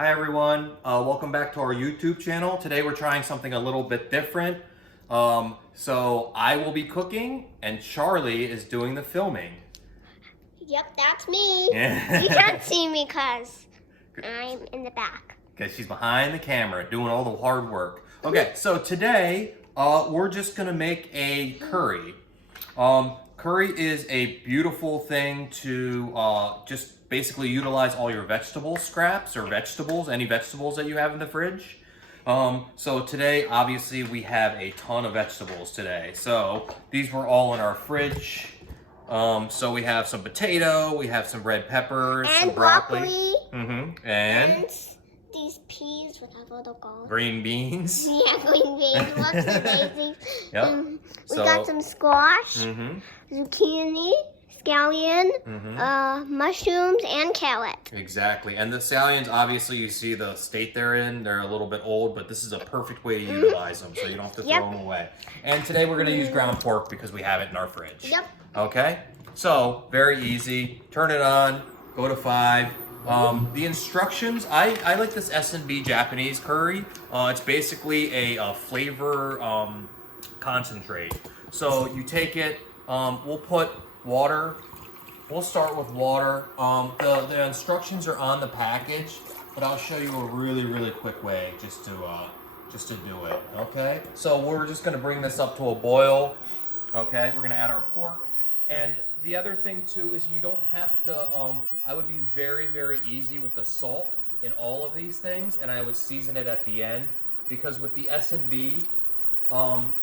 Hi everyone, welcome back to our YouTube channel. Today we're trying something a little bit different. So I will be cooking and Charlie is doing the filming. Yep, that's me. You can't see me because I'm in the back. Okay, she's behind the camera doing all the hard work. Okay, so today we're just gonna make a curry. Curry is a beautiful thing to just basically utilize all your vegetable scraps or vegetables, any vegetables that you have in the fridge. So today, obviously, we have a ton of vegetables today. So these were all in our fridge. So we have some potato, we have some red peppers, and some broccoli. And these peas with a little gold. Green beans. Yeah, green beans. What's the daisies? Yep. We got some squash, zucchini, scallion, mushrooms, and carrot. Exactly. And the scallions, obviously, you see the state they're in. They're a little bit old, but this is a perfect way to utilize them, so you don't have to throw them away. And today we're going to use ground pork because we have it in our fridge. Yep. Okay? So, very easy. Turn it on. Go to 5. The instructions, I like this S&B Japanese curry. It's basically a flavor concentrate. So you take it, we'll put water. We'll start with water. The instructions are on the package, but I'll show you a really quick way just to do it. Okay. So we're just gonna bring this up to a boil. Okay. We're gonna add our pork, and the other thing too is you don't have to. I would be very easy with the salt in all of these things, and I would season it at the end because with the S&B.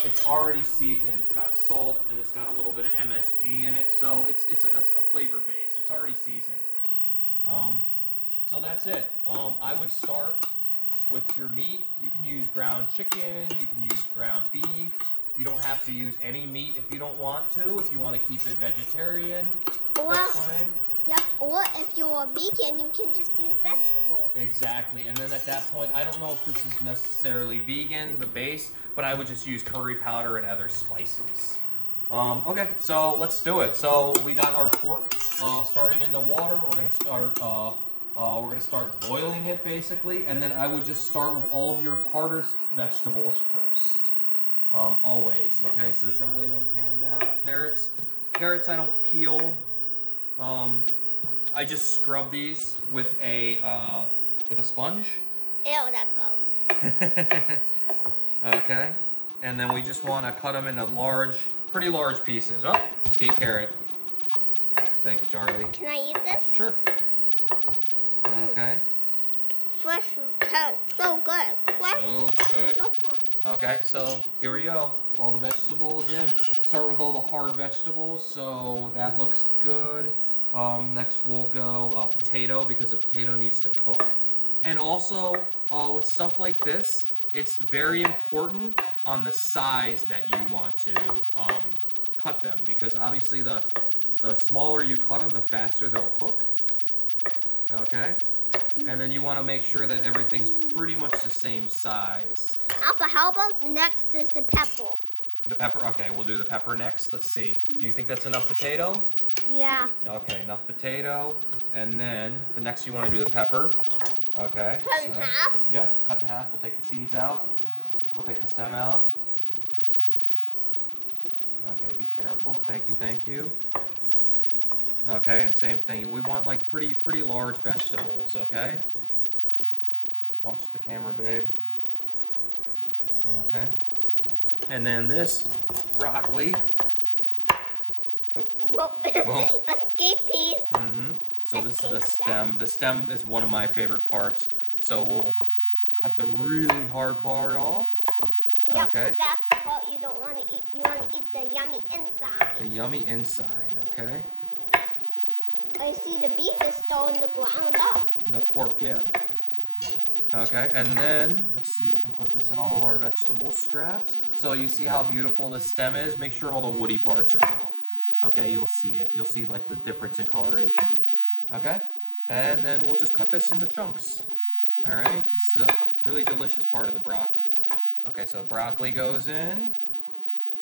It's already seasoned. It's got salt and it's got a little bit of MSG in it, so it's like a flavor base. It's already seasoned. So that's it. I would start with your meat. You can use ground chicken. You can use ground beef. You don't have to use any meat if you don't want to. If you want to keep it vegetarian, that's fine. Yep, or if you're a vegan, you can just use vegetables. Exactly, and then at that point, I don't know if this is necessarily vegan, the base, but I would just use curry powder and other spices. Okay, so let's do it. So we got our pork starting in the water. We're gonna start boiling it basically, and then I would just start with all of your harder vegetables first. Always. Okay, so Charlie, you want to pan down carrots? Carrots I don't peel. I just scrub these with a sponge. Ew, that's gross. Okay, and then we just want to cut them into pretty large pieces. Oh, escape carrot. Thank you, Charlie. Can I eat this? Sure. Okay. Fresh carrot, so good. Fresh. So good. Okay, so here we go. All the vegetables in. Start with all the hard vegetables, so that looks good. Next we'll go potato because the potato needs to cook. And also, with stuff like this, it's very important on the size that you want to cut them because obviously the smaller you cut them, the faster they'll cook. Okay? And then you want to make sure that everything's pretty much the same size. But how about next is the pepper? The pepper? Okay, we'll do the pepper next. Let's see. Do you think that's enough potato? Yeah. Okay, enough potato. And then the next you want to do the pepper. Okay. Cut in half? Yep, cut in half. We'll take the seeds out. We'll take the stem out. Okay, be careful. Thank you. Okay, and same thing. We want like pretty large vegetables, okay? Watch the camera, babe. Okay. And then this broccoli. Escape piece. So this is the stem. The stem is one of my favorite parts. So we'll cut the really hard part off. Yep, Okay. that's what you don't want to eat. You want to eat the yummy inside. The yummy inside, okay? I see the beef is still in the ground up. The pork, yeah. Okay, and then, let's see, we can put this in all of our vegetable scraps. So you see how beautiful the stem is? Make sure all the woody parts are off. Okay, you'll see it. You'll see like the difference in coloration. Okay, and then we'll just cut this into chunks. All right, this is a really delicious part of the broccoli. Okay, so broccoli goes in,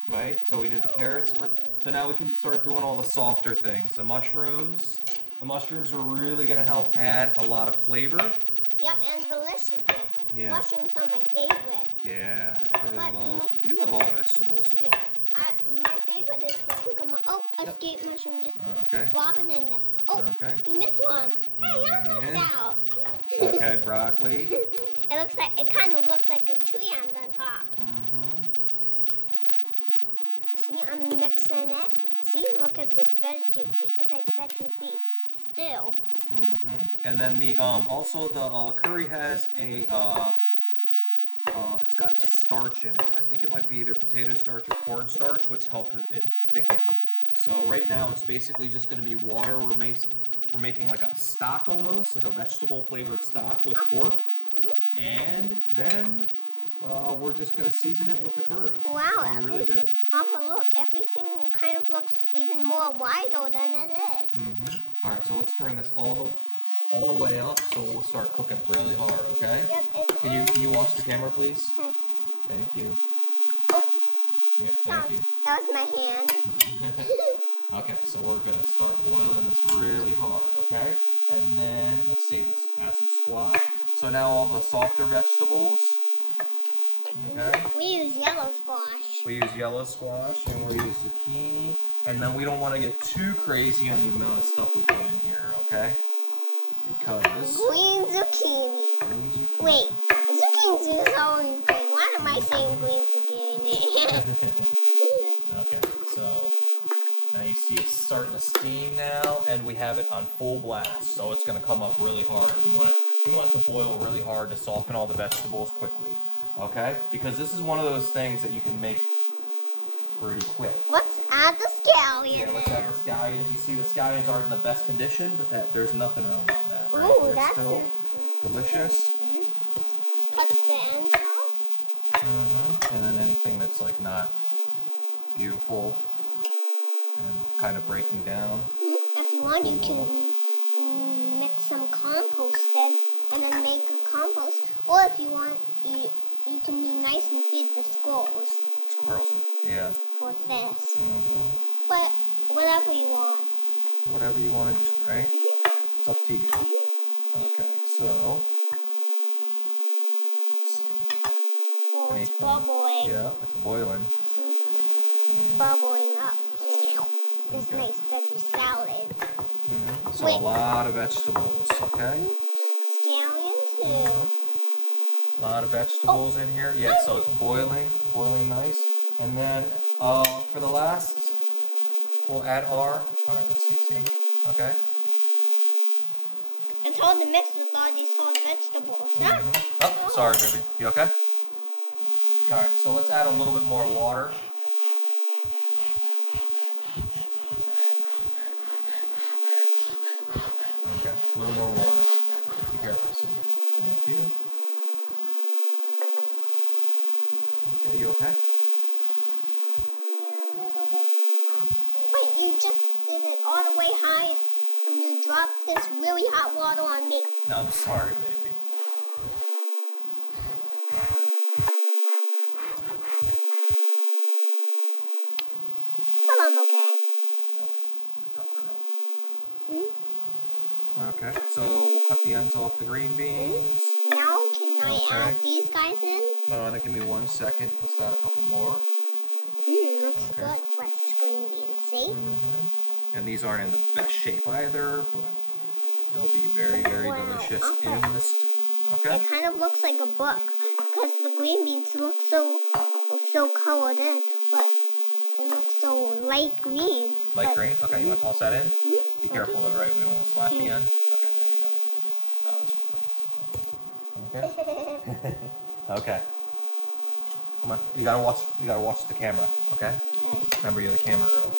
right? So we did the carrots. So now we can start doing all the softer things. The mushrooms. The mushrooms are really gonna help add a lot of flavor. Yep, and deliciousness. Yeah. Mushrooms are my favorite. Yeah, Charlie But, loves. You love all vegetables, so. Yeah. My favorite is the cucumber. Oh, escape mushroom. Just Okay. plop it in there. Oh, Okay. you missed one. Hey, I missed out. Okay, broccoli. It kind of looks like a tree on the top. See, I'm mixing it. See, look at this veggie. It's like veggie beef still. And then the also the curry has a it's got a starch in it. I think it might be either potato starch or corn starch, which helps it thicken. So right now it's basically just going to be water. We're making like a stock almost, like a vegetable flavored stock with pork, and then we're just going to season it with the curry. Wow, it's really good. Papa, look, everything kind of looks even more wider than it is. All right, so let's turn this all the way up, so we'll start cooking really hard, okay? Yep, it's Can you watch the camera, please? Okay. Thank you. Oh, Yeah, sorry. thank you. That was my hand. Okay, so we're gonna start boiling this really hard, okay? And then, let's add some squash. So now all the softer vegetables, okay? We use yellow squash. We use yellow squash, and we'll use zucchini. And then we don't want to get too crazy on the amount of stuff we put in here, okay? Because... Green zucchini. Green zucchini. Wait, zucchini is always green. Why am I saying green zucchini? Okay, so now you see it's starting to steam now, and we have it on full blast, so it's going to come up really hard. We want it to boil really hard to soften all the vegetables quickly, okay? Because this is one of those things that you can make pretty quick. Let's add the scallion. Yeah, let's add the scallions. You see the scallions aren't in the best condition, but there's nothing wrong with that, right? Ooh, They're that's still delicious. Cut the ends off. And then anything that's like not beautiful and kind of breaking down. If you want, you can mix some compost in and then make a compost. Or if you want, you can be nice and feed the squirrels. Squirrels, yeah. For this. But whatever you want. Whatever you want to do, right? It's up to you. Okay, so let's see. Well, it's Anything? bubbling. Yeah, it's boiling. See? Yeah. Bubbling up. This Okay. nice veggie salad. So Wait. a lot of vegetables, okay? Scallion too. A lot of vegetables in here. Yeah, so it's boiling nice. And then for the last, we'll add all right, let's see, okay? It's hard to mix with all these whole vegetables. Huh? Oh, sorry, baby. You okay? All right, so let's add a little bit more water. Okay, a little more water. Be careful, Sue. Thank you. Okay, you okay? Yeah, a little bit. Wait, you just did it all the way high and you dropped this really hot water on me. No, I'm sorry, baby. Okay. But I'm okay. Okay. Tough girl. Okay, so we'll cut the ends off the green beans. Now can I Okay. add these guys in? No, give me 1 second. Let's add a couple more. Looks Okay. good. Fresh green beans, see? And these aren't in the best shape either, but they'll be very, very Wow, delicious okay. in the stew. Okay? It kind of looks like a book because the green beans look so colored in, but it looks so light green. Light green? Okay, you want to toss that in? Be Okay. careful though, right? We don't want to slash again. Okay, there you go. Oh, let's put this on. Okay? Okay. Come on. You gotta watch the camera, okay? Okay. Remember, you're the camera girl.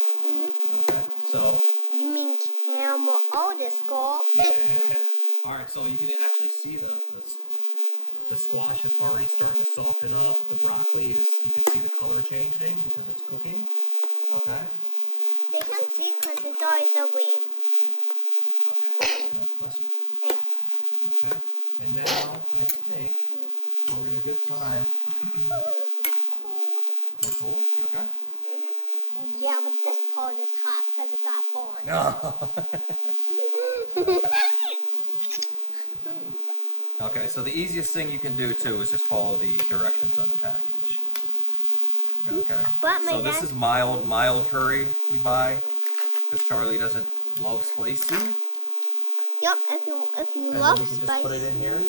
Okay? So, You mean camera? Oh, this girl. yeah. All right, so you can actually see the squash is already starting to soften up. The broccoli you can see the color changing because it's cooking. Okay? They can't see because it's already so green. Yeah. Okay. Bless you. Thanks. Okay. And now I think we're at a good time. Cold. You're cold? You okay? Yeah, but this part is hot because it got burned. No. Okay. Okay, so the easiest thing you can do too is just follow the directions on the package. Okay. But my So this dad- is mild curry we buy because Charlie doesn't love spicy. Yep, if you And love then you can spicy, just put it in here,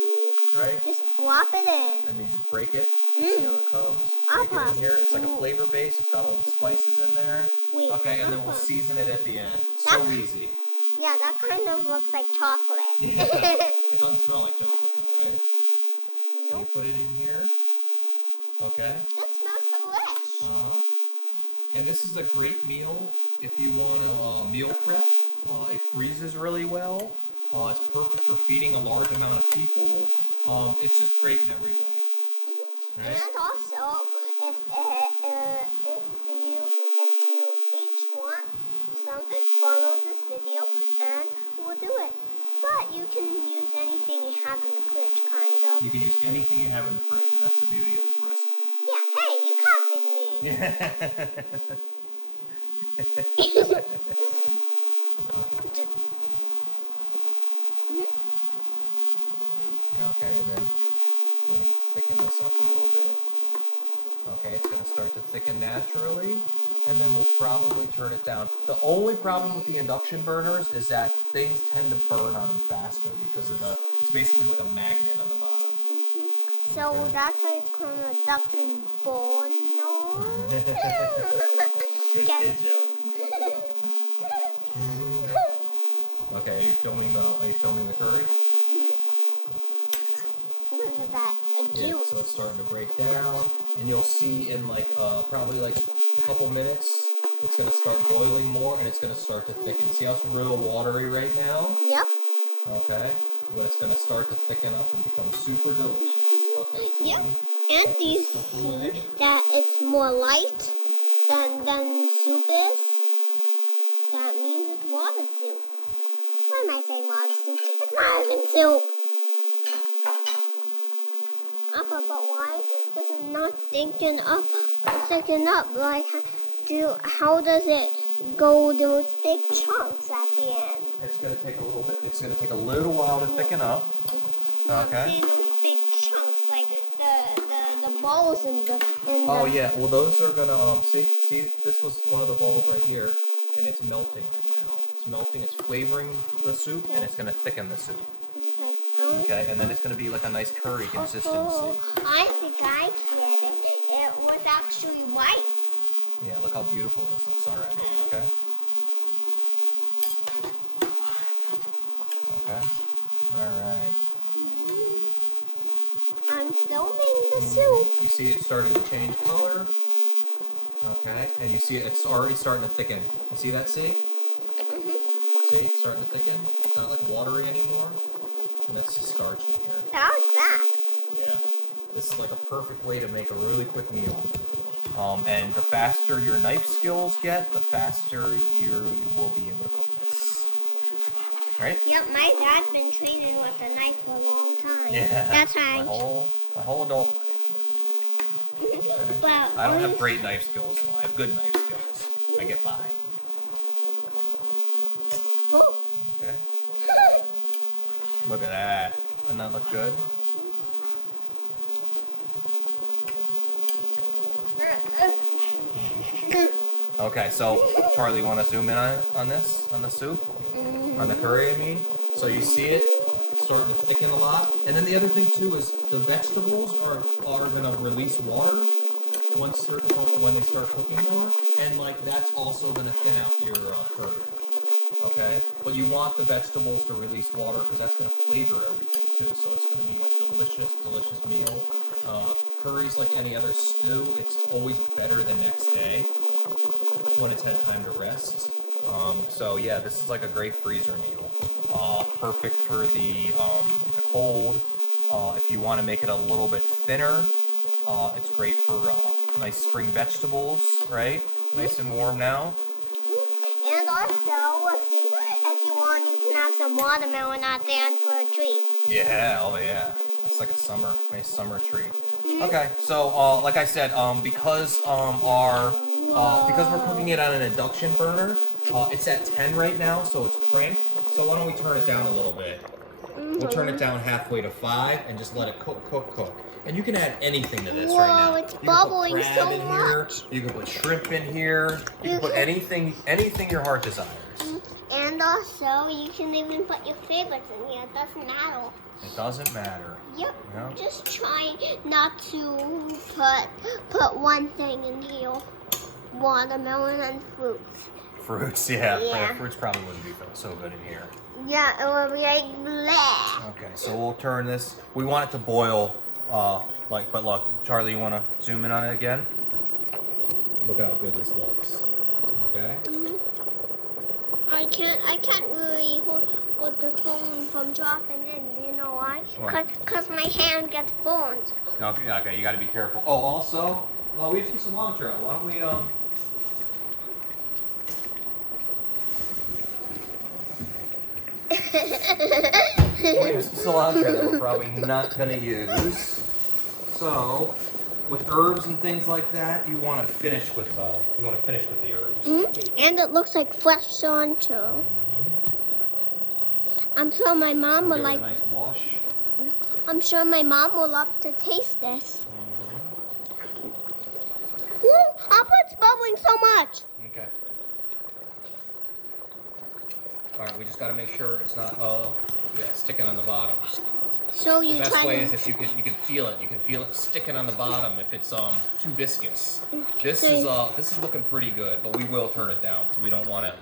right? just plop it in. And you just break it. See how it comes. Break it in here. It's like a flavor base. It's got all the spices in there. Wait, Okay, and then we'll Papa. season it at the end. So easy. Yeah, that kind of looks like chocolate. Yeah. It doesn't smell like chocolate though, right? So you Nope. put it in here. Okay. It smells delish. Uh-huh. And this is a great meal if you want to meal prep. It freezes really well. It's perfect for feeding a large amount of people. It's just great in every way. Right? And also, if you each want some, follow this video and we'll do it. But you can use anything you have in the fridge, kind of. You can use anything you have in the fridge, and that's the beauty of this recipe. Yeah, hey, you copied me. Yeah. Okay. Just- Okay, and then we're going to thicken this up a little bit. Okay, it's going to start to thicken naturally, and then we'll probably turn it down. The only problem with the induction burners is that things tend to burn on them faster because of it's basically like a magnet on the bottom. So Okay. that's why it's called a induction burner. Good Get kid it. joke. Okay, are you filming the curry? Look at that, a juice. Yeah, so it's starting to break down, and you'll see in like probably like a couple minutes, it's gonna start boiling more, and it's gonna start to thicken. See how it's real watery right now? Yep. Okay, but it's gonna start to thicken up and become super delicious. Okay, so Yep. let me And take do you this stuff see away. that it's more light than soup is? That means it's water soup. Why am I saying water soup? It's not even soup. Appa, but why does it not thicken up? Like, how does it go those big chunks at the end? It's gonna take a little bit. It's gonna take a little while to thicken up. No, I'm Okay. seeing those big chunks, like the balls and the. Oh yeah, well those are gonna see this was one of the balls right here, and it's melting right now. It's melting. It's flavoring the soup, and it's gonna thicken the soup. Okay. Okay, and then it's gonna be like a nice curry consistency. Oh, I think I get it. It was actually rice. Yeah, look how beautiful this looks already. Okay. Okay. All right. I'm filming the soup. You see it starting to change color. Okay, and you see it's already starting to thicken. You see that? See? See, it's starting to thicken. It's not like watery anymore. And that's the starch in here. That was fast. Yeah. This is like a perfect way to make a really quick meal. And the faster your knife skills get, the faster you will be able to cook this. Right? Yep, my dad's been training with a knife for a long time. Yeah. That's why. My whole adult life. Okay? But I don't have great knife skills, though. I have good knife skills. I get by. Oh. Okay. Look at that. Doesn't that look good? Okay, so Charlie, you want to zoom in on this, on the soup, on the curry? I mean, so you see it starting to thicken a lot, and then the other thing too is the vegetables are gonna release water when they start cooking more, and like that's also gonna thin out your curry. Okay, but you want the vegetables to release water because that's going to flavor everything too. So it's going to be a delicious, delicious meal. Curry's like any other stew. It's always better the next day when it's had time to rest. So yeah, this is like a great freezer meal. Perfect for the cold. If you want to make it a little bit thinner, it's great for nice spring vegetables, right? Nice and warm now. And also, if you want, you can have some watermelon at the end for a treat. Yeah, oh yeah. It's like a nice summer treat. Okay, so like I said, because we're cooking it on an induction burner, it's at 10 right now, so it's cranked. So why don't we turn it down a little bit? We'll turn it down halfway to 5 and just let it cook. And you can add anything to this Whoa, right now. it's You can bubbling put crab so in here. much. You can put shrimp in here. You can put anything your heart desires. And also, you can even put your favorites in here. It doesn't matter. It doesn't matter. Yep. No? Just try not to put one thing in here. Watermelon and fruits. Fruits, yeah. Yeah. Fruits probably wouldn't be so good in here. Yeah, it will be like bleh. Okay, so we'll turn this. We want it to boil, but look, Charlie, you want to zoom in on it again? Look at how good this looks. Okay. I can't really hold the phone from dropping in. Do you know why? Why? Because my hand gets burned. Okay, you got to be careful. Oh, also, we have some cilantro. Why don't we we have some cilantro that we're probably not going to use. So, with herbs and things like that, you want to finish with the herbs. And it looks like fresh cilantro. I'm sure my mom would Give it like. a nice wash. I'm sure my mom will love to taste this. How come it's bubbling so much? Okay. All right, we just got to make sure it's not sticking on the bottom. So The you best try way to. is if you can feel it. You can feel it sticking on the bottom if it's too viscous. This So- is looking pretty good, but we will turn it down because we don't want to.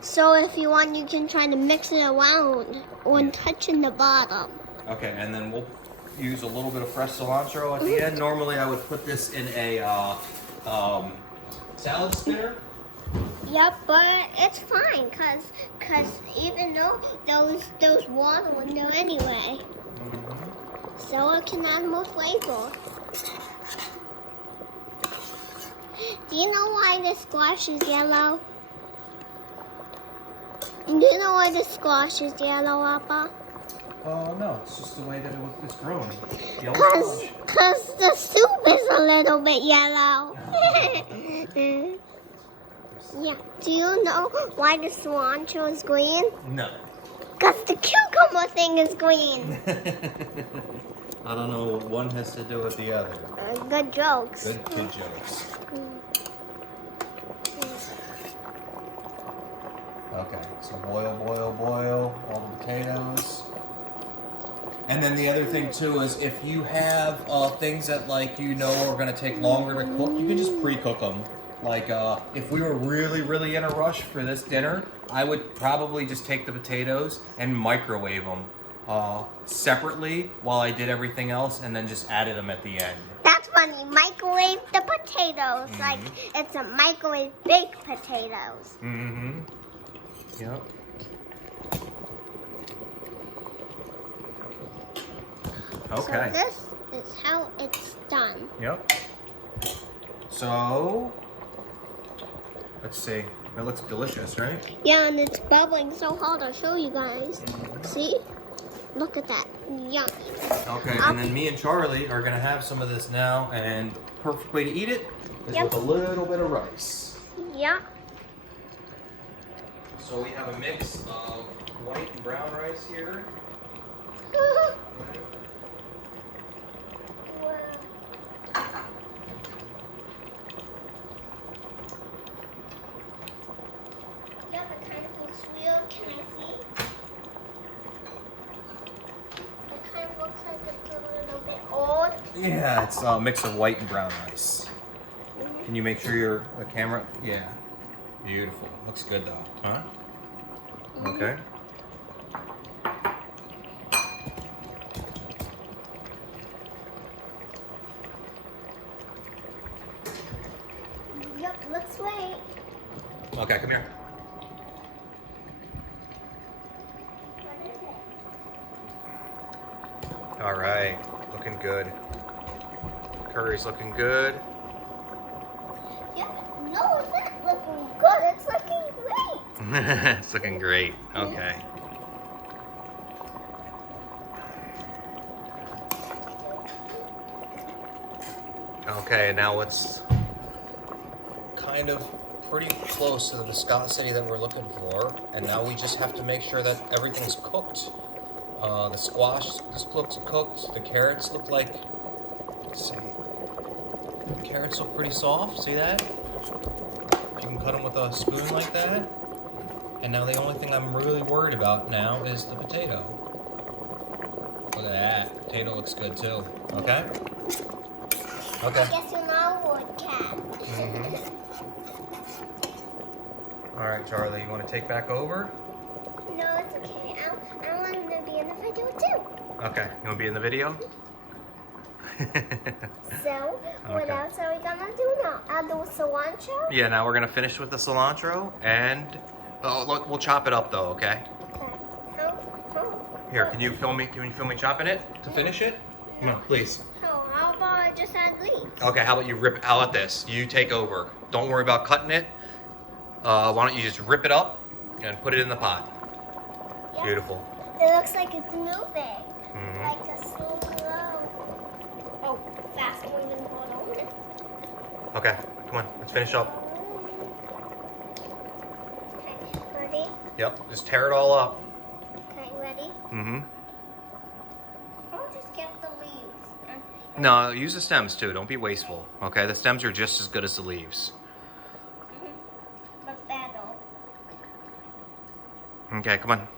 So if you want, you can try to mix it around when touching the bottom. Okay, and then we'll use a little bit of fresh cilantro at the end. Normally, I would put this in a salad spinner. Yep, but it's fine, cause even though those water in there anyway, so it can add more flavor. Do you know why the squash is yellow? Do you know why the squash is yellow, Appa? No, it's just the way that it's grown. Yellow squash. Cause the soup is a little bit yellow. Yeah. Do you know why the cilantro is green? No. Cause the cucumber thing is green. I don't know what one has to do with the other. Good jokes. Good jokes. Okay, so boil all the potatoes. And then the other thing too is if you have things that are going to take longer to cook, you can just pre-cook them. Like if we were really in a rush for this dinner, I would probably just take the potatoes and microwave them separately while I did everything else, and then just added them at the end. That's when you microwave the potatoes. Like it's a microwave baked potatoes. Mm-hmm. Yep. Okay. So this is how it's done. Yep. So, let's see. It looks delicious, right? Yeah, and it's bubbling so hard. I'll show you guys. See? Look at that. Yum. Okay, and then me and Charlie are going to have some of this now, and perfect way to eat it is Yep. with a little bit of rice. Yeah. So we have a mix of white and brown rice here. Yeah, the kind of looks real. Can I see? It kind of looks like it's a little bit old. Yeah, it's a mix of white and brown rice. Can you make sure the camera? Yeah. Beautiful. Looks good though. Huh? Okay. Yep, let's wait. Okay, come here. What is it? All right, looking good. Curry's looking good. Yeah, no, it's not looking good. It's looking great. It's looking great. Okay. Okay, now it's kind of pretty close to the viscosity that we're looking for, and now we just have to make sure that everything's cooked The squash looks cooked. The carrots look like, let's see. The carrots look pretty soft. See that? You can cut them with a spoon like that. And now the only thing I'm really worried about now is the potato. Look at that. Potato looks good too. Okay? Okay. I guess you're not a wood cat. All right, Charlie, you want to take back over? No, it's okay. I want him to be in the video too. Okay. You want to be in the video? So, what Okay. else are we gonna do now? Add the cilantro? Yeah, now we're going to finish with the cilantro and we'll chop it up though, okay? Okay. How? Here, can you film me? Can you film me chopping it to finish it? Come on, please. How about I just add leaves? Okay, how about you rip? How about this? You take over. Don't worry about cutting it. Why don't you just rip it up and put it in the pot? Yeah. Beautiful. It looks like it's moving. Mhm. Like a slow glow. Oh, fast moving balloon. Okay, come on, let's finish up. Okay, ready? Yep, just tear it all up. Okay, ready? Mm-hmm. I'll just get the leaves. No, use the stems too. Don't be wasteful. Okay, the stems are just as good as the leaves. But better. Okay, come on.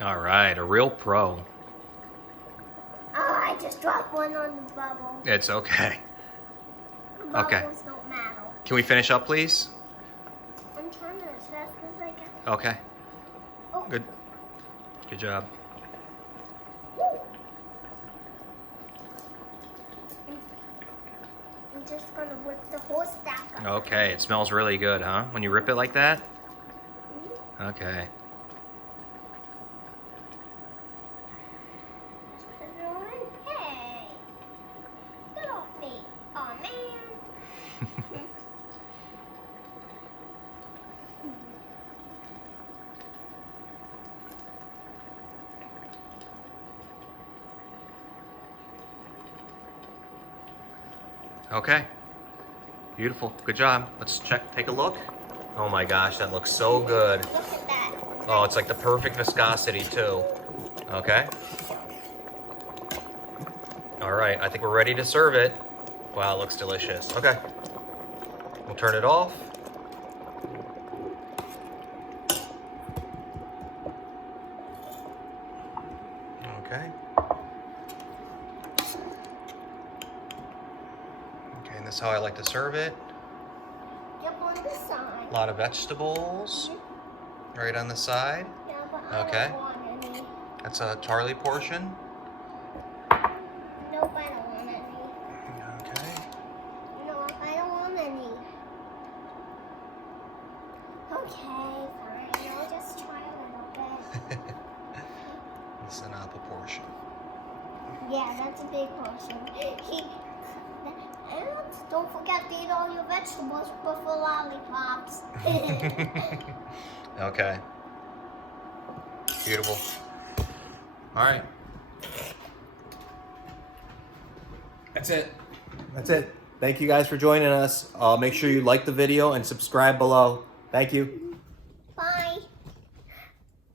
All right, a real pro. Oh, I just dropped one on the bubble. It's okay. Okay. Bubbles don't matter. Can we finish up, please? I'm trying to as fast as I can. Okay. Oh. Good. Good job. Woo. I'm just gonna whip the whole stack up. Okay, it smells really good, huh? When you rip it like that? Okay. Just put it on. Hey! Get off me. Oh man. Okay. Beautiful. Good job. Let's take a look. Oh my gosh, that looks so good. Look at that. Oh, it's like the perfect viscosity too. Okay. All right, I think we're ready to serve it. Wow, it looks delicious. Okay. We'll turn it off. Okay. Okay, and this is how I like to serve it. Yep, on the side. A lot of vegetables right on the side. Yeah, but I Okay. don't want any. That's a Charlie portion. Nope, I don't want any. Okay. No, I don't want any. Okay, fine. I'll just try a little bit. This is an apple portion. Yeah, that's a big portion. And don't forget to eat all your vegetables before lollipops. Okay. Beautiful. All right. That's it. That's it. Thank you guys for joining us. Make sure you like the video and subscribe below. Thank you.